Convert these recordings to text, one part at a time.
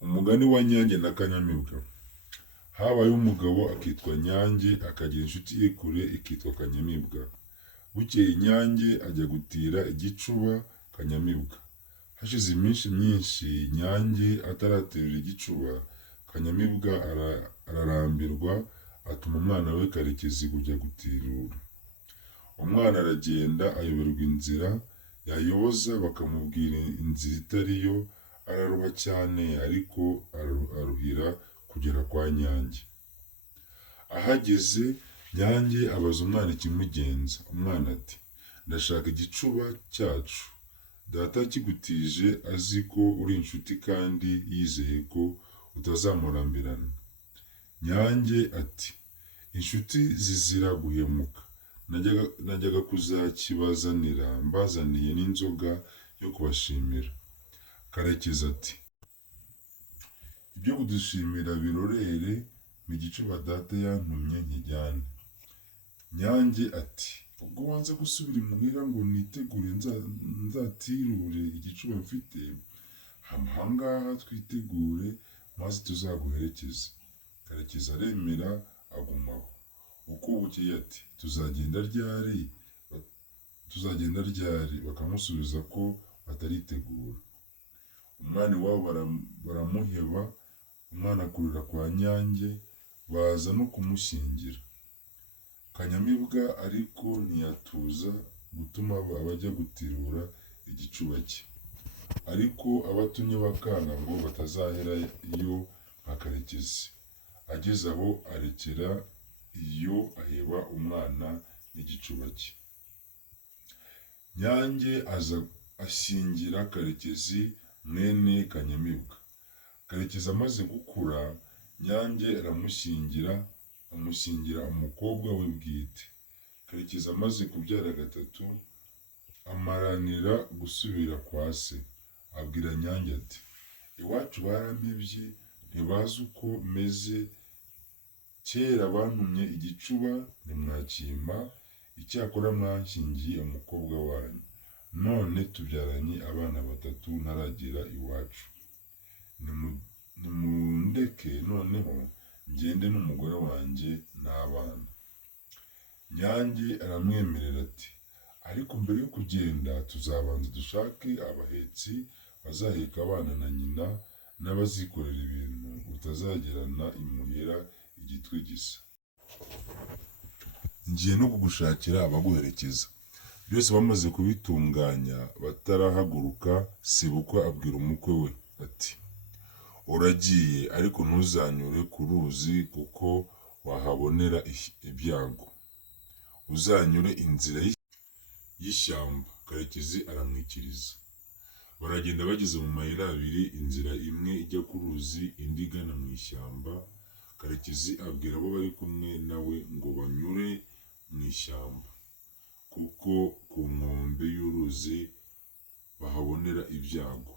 Umugani wa Nyange na Kanyamibwa. Habayeho umugabo akitwa Nyange, akagira inshuti ye kure ikitwa Kanyamibwa. Bukeye Nyange ajya gutira igicuba Kanyamibwa. Hashize iminsi myinshi Nyange ataraterura igicuba, Kanyamibwa ararambirwa, atuma umwana we Karekezi kujya gutirura. Umwana aragenda ayoberwa inzira, yayoboza bakamubwira inzira itariyo, araruha cyane ariko aruhira kugera kwa Nyange. Ahageze Nyange abaza umwana ikimugenza. Umwana ati: ndashaka igicuba cyacu. Data akigutije azi ko uri inshuti kandi yizeye ko utazamurambirana. Nyange ati: inshuti zizira guhemuka. Najyaga kuzakibazanira mbazaniye n'inzoga yo kubashimira. Karekezi ati: ibyo kudushimira birorere, mu gicuba data yantumye nkijyane. Nyange ati: ubwo wanze gusubira imuhira ngo nitegure nzatirure igicuba mfite, ahangaha twitegure maze tuzaguherekeze. Karekezi aremera agumaho. Uko bukeye ati: tuzagenda ryari? Bakamusubiza ko bataritegura. Umwana iwabo baramuheba, umwana akurira kwa Nyange, baza no kumushyingira. Kanyamibwa ariko ntiyatuza gutuma abajya gutirura igicuba cye, ariko abatumye bakanga ngo batazaherayo nka Karekezi. Ageze aho arekera iyo aheba umwana n'igicuba cye. Nyange aza ashyingira Karekezi mwene Kanyamibwa. Karekezi amaze gukura, Nyange amushyingira umukobwa we bwite. Karekezi amaze kubyara gatatu, amaranira gusubira kwa se. Abwira Nyange ati: iwacu barampebye, ntibazi uko meze. Kera bantumye igicuba ntimwakimpa, icyakora mwanshyingiye umukobwa wanyu. None tubyaranye abana batatu ntaragera iwacu. Nimundeke noneho ngende n'umugore wanjye n'abana. Nyange aramwemerera ati: ariko mbere yo kugenda tuzabanza dushake abahetsi bazaheka abana na nyina, n'abazikorera ibintu utazagerana imuhira igitwe gisa. Ngiye no kugushakira abaguherekeza. Byose bamaze kubitunganya batarahaguruka, sebukwe abwira umukwe we ati: uragiye, ariko ntuzanyure ku ruzi kuko wahabonera ibyago. Uzanyure inzira y'ishyamba. Karekezi aramwikiriza. Baragenda bageze mu mayira abiri, inzira imwe ijya ku ruzi, indi igana mu ishyamba. Karekezi abwira abo bari kumwe nawe ngo banyure mu ishyamba, kuko ku nkombe y'uruzi bahabonera ibyago.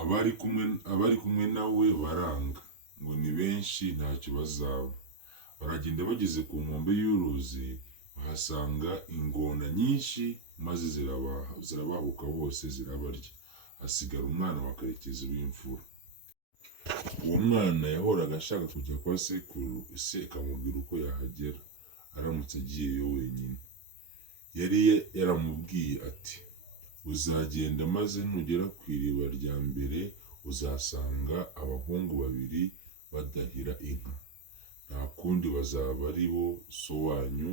Abari kumwe nawe baranga, ngo ni benshi ntacyo bazaba. Baragenda bageze ku nkombe y'uruzi, bahasanga ingona nyinshi, maze zirabahuka bose zirabarya. Hasigara umwana wa Karekezi w'imfura. Uwo mwana yahoraga ashaka kujya kwa sekuru, se akamubwira uko yahagera aramutse agiyeyo wenyine. Yari yaramubwiye ati: uzagenda maze nugera ku iriba rya mbere uzasanga abahungu babiri badahira inka. Nta kundi bazaba ari bo so wanyu.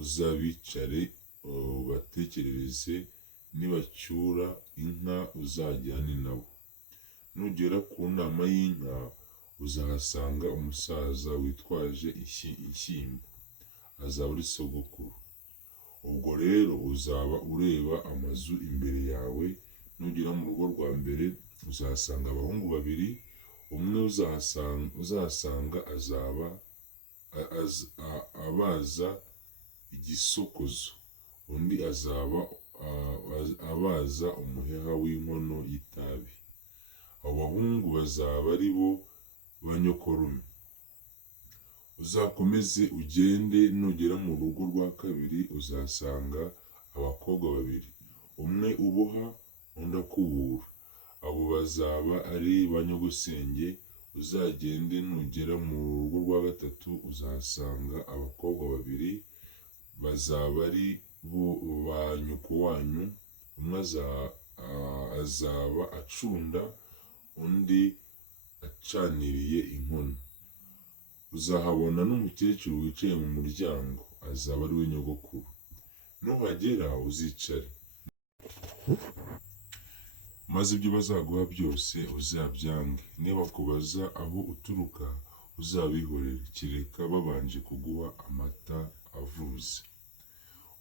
Uzabicare ubatekerereze, nibacyura inka uzajyane nabo. Nugera ku nama y'inka uzahasanga umusaza witwaje inshyimbo, azaba ari sogokuru. Ubwo rero uzaba ureba amazu imbere yawe. Nugera mu rugo rwa mbere uzahasanga abahungu babiri. Umwe uzahasanga azaba abaza igisokozo, undi azaba abaza umuheha w'inkono y'itabi. Abo bahungu bazaba ari bo banyokorume. Uzakomeze ugende, nugera mu rugo rwa kabiri uzasanga abakobwa babiri, umwe uboha undi akubura. abo bazaba ari ba nyogosenge. Uzagende nugera mu rugo rwa gatatu uzahasanga abakobwa babiri bazaba ari bo ba nyoko wanyu. Umwe azaba acunda, undi acaniriye inkono. Uzahabona n'umukecuru wicaye mu muryango, azaba ari we nyogokuru. Nuhagera uzicare, maze ibyo bazaguha byose uzabyange. Nibakubaza aho uturuka uzabihorere, kereka babanje kuguha amata avuze.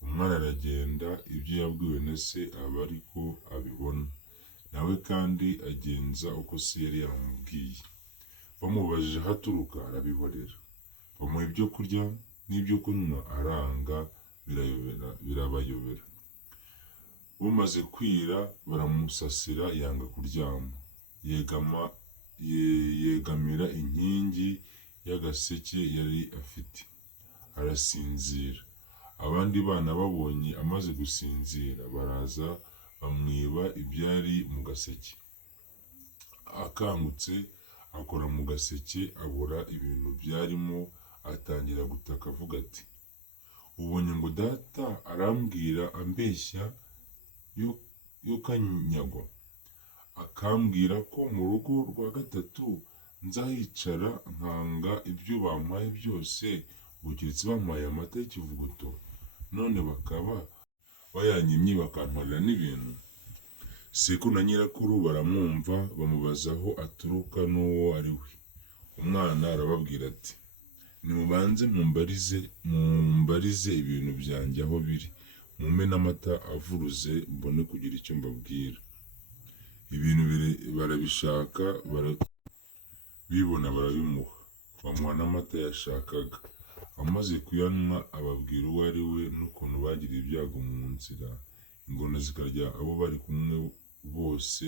Umwana aragenda, ibyo yabwiwe na se aba ariko abibona, nawe kandi agenza uko se yari yamubwiye. Bamubajije aho aturuka arabihorera. Bamuha ibyo kurya n'ibyo kunywa aranga, birabayobera. Bumaze kwira baramusasira, yanga kuryama, yegamira inkingi y'agaseke yari afite, arasinzira. Abandi bana babonye amaze gusinzira baraza bamwiba ibyari mu gaseke. Akangutse akora mu gaseke abura ibintu byarimo, atangira gutaka avuga ati, ubonye ngo data arambwira ambeshya yo kanyagwa, akambwira ko mu rugo rwa gatatu nzahicara nkanga ibyo bampaye byose, ngo keretse bampaye amata y'ikivuguto, none bakaba bayanyimye bakantwarira n'ibintu. Sekuru na nyirakuru baramwumva, bamubaza aho aturuka n'uwo ari we. Umwana arababwira ati, nimubanze mumbarize ibintu byanjye aho biri, mumpe n'amata avuruze mbone kugira icyo mbabwira. Ibintu barabishaka, bibona barabimuha, bamuha n'amata yashakaga. Amaze kuyanywa ababwira uwo ari we n'ukuntu bagiriye ibyago mu nzira, ingona zikarya abo bari kumwe bose,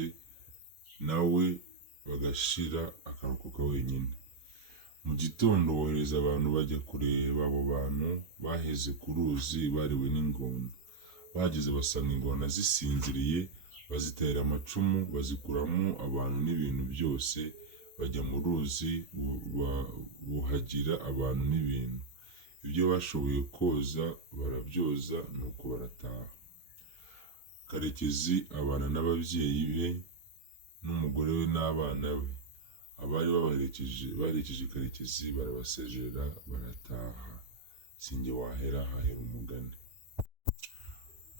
nawe bagashira akarokoka wenyine. Mu gitondo bohereza abantu bajya kureba abo bantu baheze ku ruzi bariwe n'ingona. Bageze basanga ingona zisinziriye, bazitera amacumu, bazikuramo abantu n'ibintu byose, bajya mu ruzi buhagira abantu n'ibintu. Ibyo bashoboye koza barabyoza, nuko barataha. Karekezi abana n'ababyeyi be n'umugore we n'abana be. Abari baherekeje Karekezi barabasezerera barataha. Sinjye wahera hahera umugani.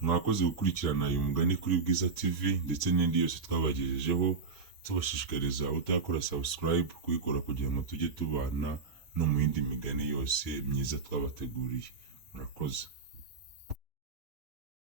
Mwakoze gukurikirana uyu mugani kuri Bwiza TV ndetse n'indi yose twabagejejeho, tubashishikariza utakora subscribe kuyikora kugira ngo tujye tubana no mu yindi migani yose myiza twabateguriye. Murakoze.